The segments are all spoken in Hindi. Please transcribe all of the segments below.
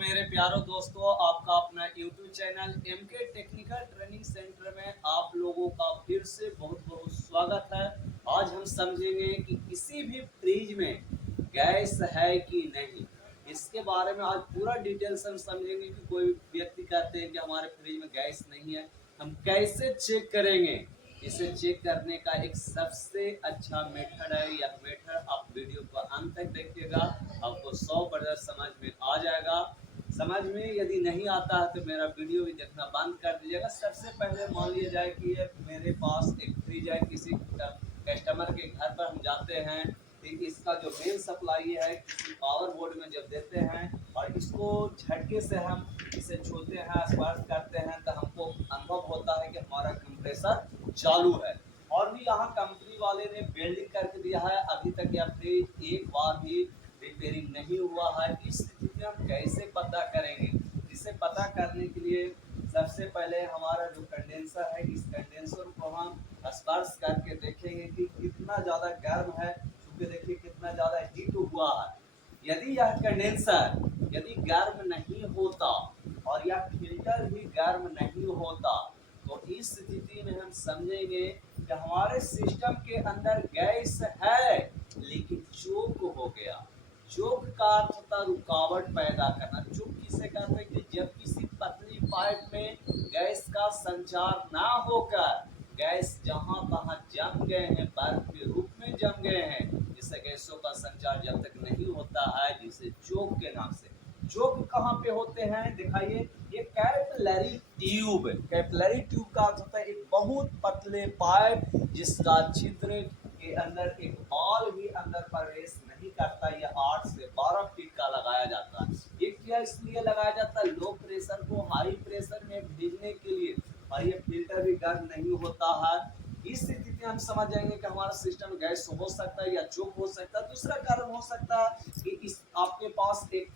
मेरे प्यारो दोस्तों, आपका अपना YouTube channel MK technical training centre में आप लोगों का फिर से बहुत बहुत स्वागत है। आज हम समझेंगे कि किसी भी फ्रिज में गैस है कि नहीं, इसके बारे में आज पूरा डिटेल्स हम समझेंगे। कि कोई व्यक्ति कहते हैं कि हमारे फ्रिज में गैस नहीं है, हम कैसे चेक करेंगे। इसे चेक करने का एक सबसे अच्छा मेथड है। यह मेथड आप वीडियो को अंत तक देखिएगा, आपको 100% समझ में आ जाएगा। समझ में यदि नहीं आता है तो मेरा वीडियो भी देखना बंद कर दीजिएगा। सबसे पहले मान लिया जाए कि ये मेरे पास एक फ्रिज है, किसी कस्टमर के घर पर हम जाते हैं तो इसका जो मेन सप्लाई है किसी पावर बोर्ड में जब देते हैं और इसको झटके से हम इसे छूते हैं, स्पर्श करते हैं, तो हमको अनुभव होता है कि हमारा कंप्रेसर चालू है। और भी यहाँ कंपनी वाले ने बिल्डिंग करके दिया है, अभी तक यह फ्रिज एक बार भी रिपेयरिंग नहीं हुआ है। इस स्थिति में हम कैसे पता करेंगे? इसे पता करने के लिए सबसे पहले हमारा जो कंडेंसर है, इस कंडेंसर को हम स्पर्श करके देखेंगे कि कितना ज़्यादा गर्म है। क्योंकि देखिए कितना ज़्यादा हीट हुआ है। यदि यह कंडेंसर यदि गर्म नहीं होता और यह फिल्टर भी गर्म नहीं होता तो इस स्थिति में हम समझेंगे कि हमारे सिस्टम के अंदर गैस है लेकिन चोक हो गया। चोक का अर्थ होता है रुकावट पैदा करना। चोक किसे कहते हैं? कि जब किसी पतली पाइप में गैस का संचार ना होकर गैस जहां तहां जम गए हैं, बर्फ के रूप में जम गए हैं, जिससे गैसों का संचार जब तक नहीं होता है, जिसे चोक के नाम से। चोक कहाँ पे होते हैं? दिखाइए, ये कैपिलरी ट्यूब। कैपिलरी ट्यूब का अर्थ होता है एक बहुत पतले पाइप जिसका छिद्र के अंदर एक बॉल भी अंदर प्रवेश नहीं करता। यह 8 से 12 फीट का लगाया जाता है। ये क्या इसलिए लगाया जाता है? लो प्रेशर को हाई प्रेशर में भेजने के लिए। और ये फिल्टर भी गर्म नहीं होता है। इस स्थिति में हम समझ जाएंगे कि हमारा सिस्टम गैस हो सकता है या चोक हो सकता है। दूसरा कारण हो सकता है कि इस आपके पास एक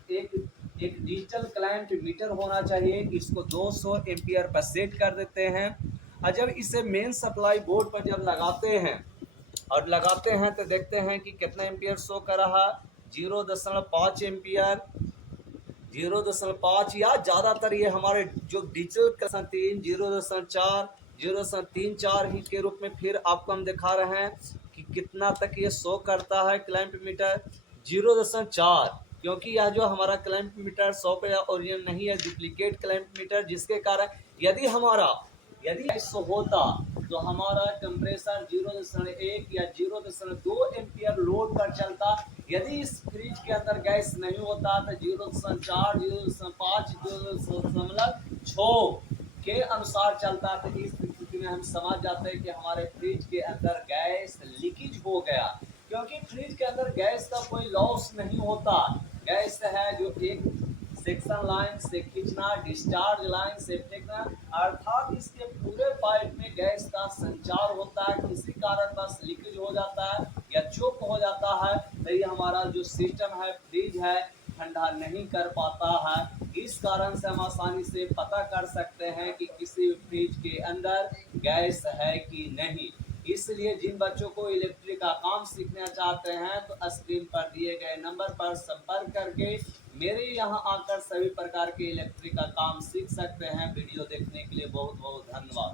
डिजिटल क्लाइंट मीटर होना चाहिए। इसको 200 एम्पियर पर सेट कर देते हैं और जब इसे मेन सप्लाई बोर्ड पर जब लगाते हैं तो देखते हैं कि कितना एम्पियर शो कर रहा। 0.5 एम्पियर, 0.5 या ज़्यादातर ये हमारे जो डिजिटल 3, 0.4, 0.34 ही के रूप में फिर आपको हम दिखा रहे हैं कि कितना तक ये शो करता है क्लैंप मीटर। 0.4, क्योंकि यह जो हमारा क्लैंप मीटर 100 पे ओरिजिनल नहीं है, डुप्लीकेट क्लैंप मीटर, जिसके कारण यदि ऐसा होता तो हमारा कंप्रेसर 0.1 या 0.2 एम्पियर लोड पर चलता। यदि इस फ्रिज के अंदर गैस नहीं होता तो 0.4, 0.5, 0.6 के अनुसार चलता। तो इस स्थिति में हम समझ जाते हैं कि हमारे फ्रिज के अंदर गैस लीकेज हो गया। क्योंकि फ्रिज के अंदर गैस का कोई लॉस नहीं होता। गैस है जो एक सेक्शन लाइन से खींचना, डिस्चार्ज लाइन से फेंकना, अर्थात इसके पूरे पाइप में गैस का संचार होता है। किसी कारण बस लीकेज हो जाता है या चोक हो जाता है तो ये हमारा जो सिस्टम है, फ्रिज है, ठंडा नहीं कर पाता है। इस कारण से हम आसानी से पता कर सकते हैं कि किसी फ्रिज के अंदर गैस है कि नहीं। इसलिए जिन बच्चों को इलेक्ट्रिक का काम सीखना चाहते हैं तो स्क्रीन पर दिए गए नंबर पर संपर्क करके मेरे यहाँ आकर सभी प्रकार के इलेक्ट्रिक का काम सीख सकते हैं। वीडियो देखने के लिए बहुत बहुत धन्यवाद।